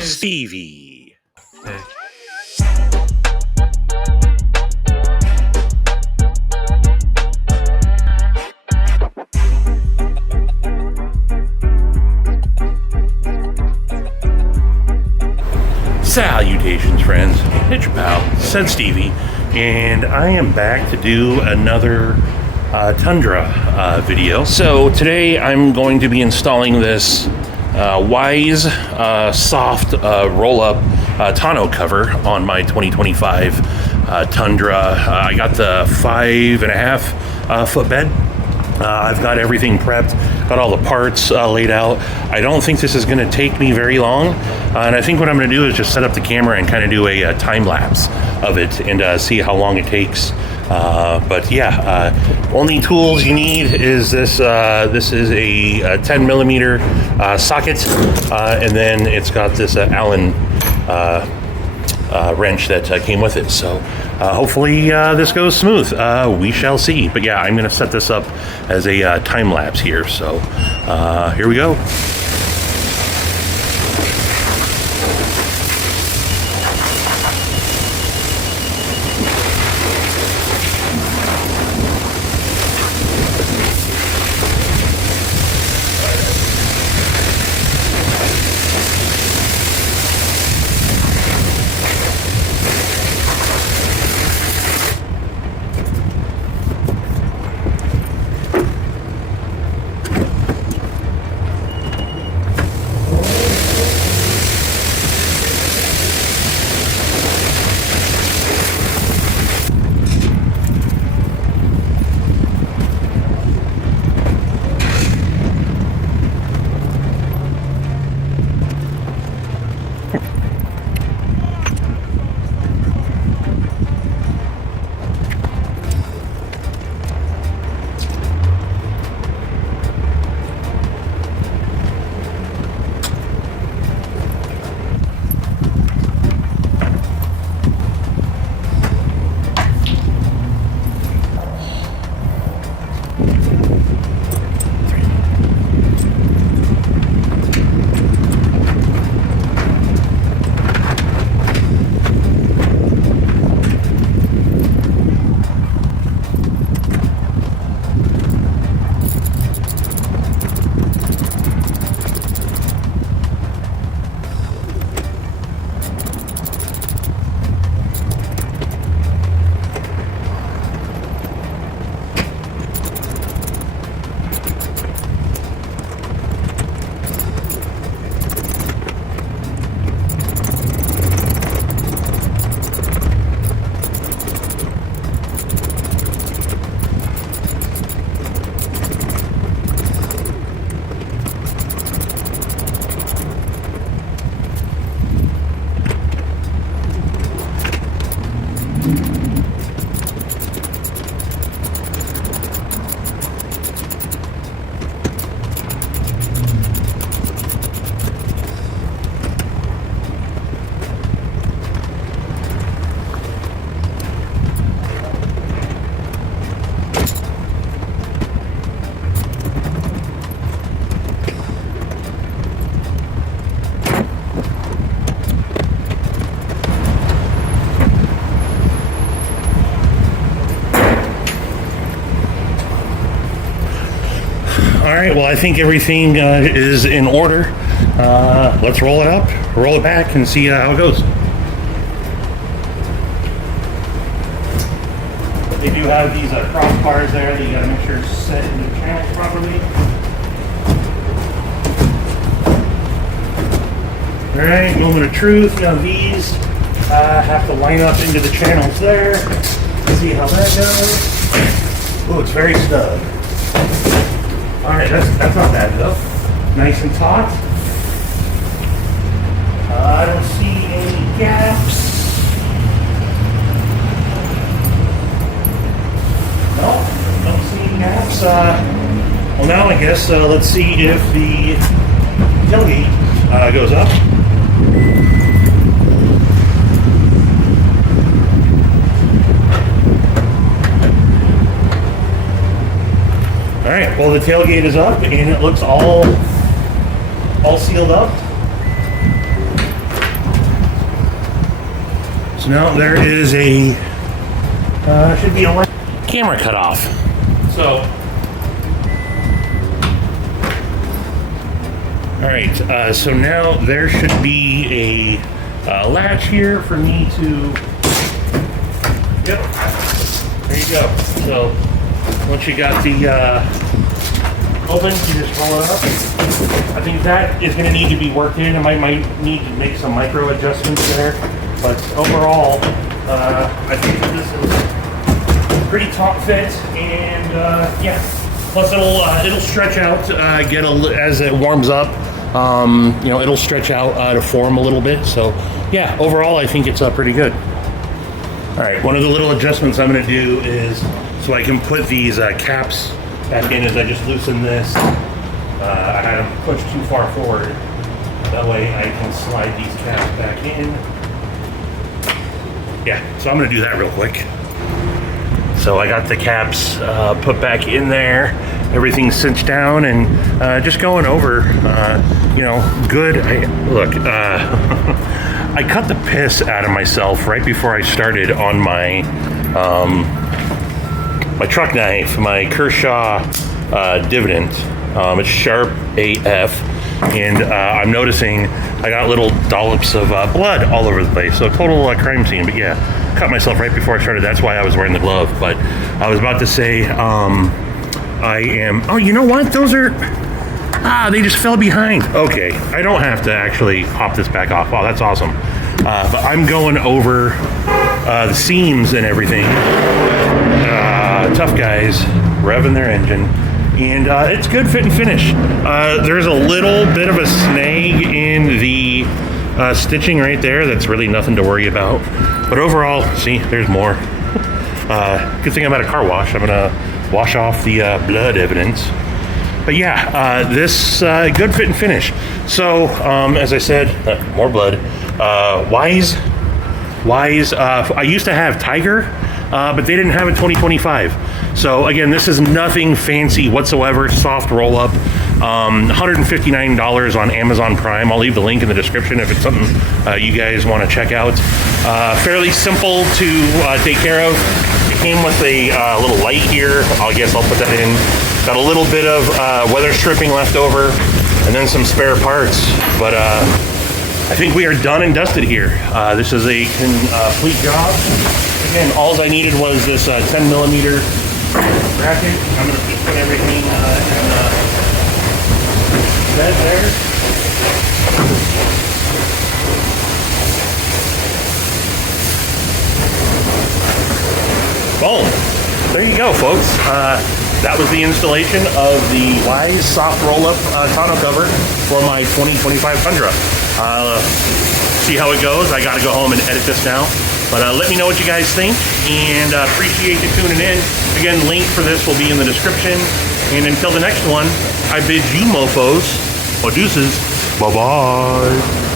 Stevie. Okay. Salutations, friends. It's your pal, said Stevie, and I am back to do another Tundra video. So today I'm going to be installing this WEIZE soft roll-up tonneau cover on my 2025 Tundra. I got the 5.5 foot bed. I've got everything prepped, got all the parts laid out. I don't think this is going to take me very long, and I think what I'm going to do is just set up the camera and kind of do a time lapse of it and see how long it takes. But yeah, only tools you need is this. This is a 10 millimeter socket, and then it's got this Allen wrench that came with it. So hopefully this goes smooth. We shall see. But yeah, I'm going to set this up as a time lapse here. So here we go. All right, well, I think everything is in order. Let's roll it up, roll it back, and see how it goes. They do have these crossbars there that you gotta make sure it's set in the channels properly. All right, moment of truth. Now these have to line up into the channels there. Let's see how that goes. Oh, it's very snug. All right, that's not bad enough. Nice and taut. I don't see any gaps. No, don't see any gaps. Well, now I guess let's see if the tailgate goes up. All right, well, the tailgate is up and it looks all sealed up. So now there is a, should be a camera cutoff. So, all right, so now there should be a latch here for me to, yep, there you go. So once you got the open, you just roll it up. I think that is going to need to be worked in. I might need to make some micro adjustments there, but overall, I think this is pretty taut fit, and yeah. Plus, it'll stretch out, as it warms up. You know, it'll stretch out to form a little bit. So, yeah, overall, I think it's pretty good. All right, one of the little adjustments I'm going to do is so I can put these caps back in. As I just loosen this, I had them pushed too far forward. That way, I can slide these caps back in. Yeah, so I'm going to do that real quick. So I got the caps put back in there. Everything's cinched down, and just going over, you know, good. I cut the piss out of myself right before I started on my my truck knife, my Kershaw dividend. It's sharp AF, and I'm noticing I got little dollops of blood all over the place. So total crime scene. But yeah, cut myself right before I started. That's why I was wearing the glove. But I was about to say, I am. Oh, you know what? Those are. They just fell behind. Okay, I don't have to actually pop this back off. Wow, that's awesome. But I'm going over the seams and everything. Tough guys revving their engine, and it's good fit and finish. There's a little bit of a snag in the stitching right there. That's really nothing to worry about. But overall, see, there's more. Good thing I'm at a car wash. I'm gonna wash off the blood evidence. But yeah, this good fit and finish. So as I said, more blood. WEIZE. I used to have Tiger, but they didn't have a 2025. So again, this is nothing fancy whatsoever. Soft roll up. $159 on Amazon Prime. I'll leave the link in the description if it's something you guys want to check out. Fairly simple to take care of. It came with a little light here. I guess I'll put that in. Got a little bit of weather stripping left over, and then some spare parts. But I think we are done and dusted here. This is a complete job. Again, all I needed was this 10 millimeter bracket. I'm going to put everything in bed there. Boom. There you go, folks. That was the installation of the WEIZE soft roll-up tonneau cover for my 2025 Tundra. See how it goes. I got to go home and edit this now. But let me know what you guys think, and appreciate you tuning in. Again, link for this will be in the description. And until the next one, I bid you mofos, or deuces, bye-bye.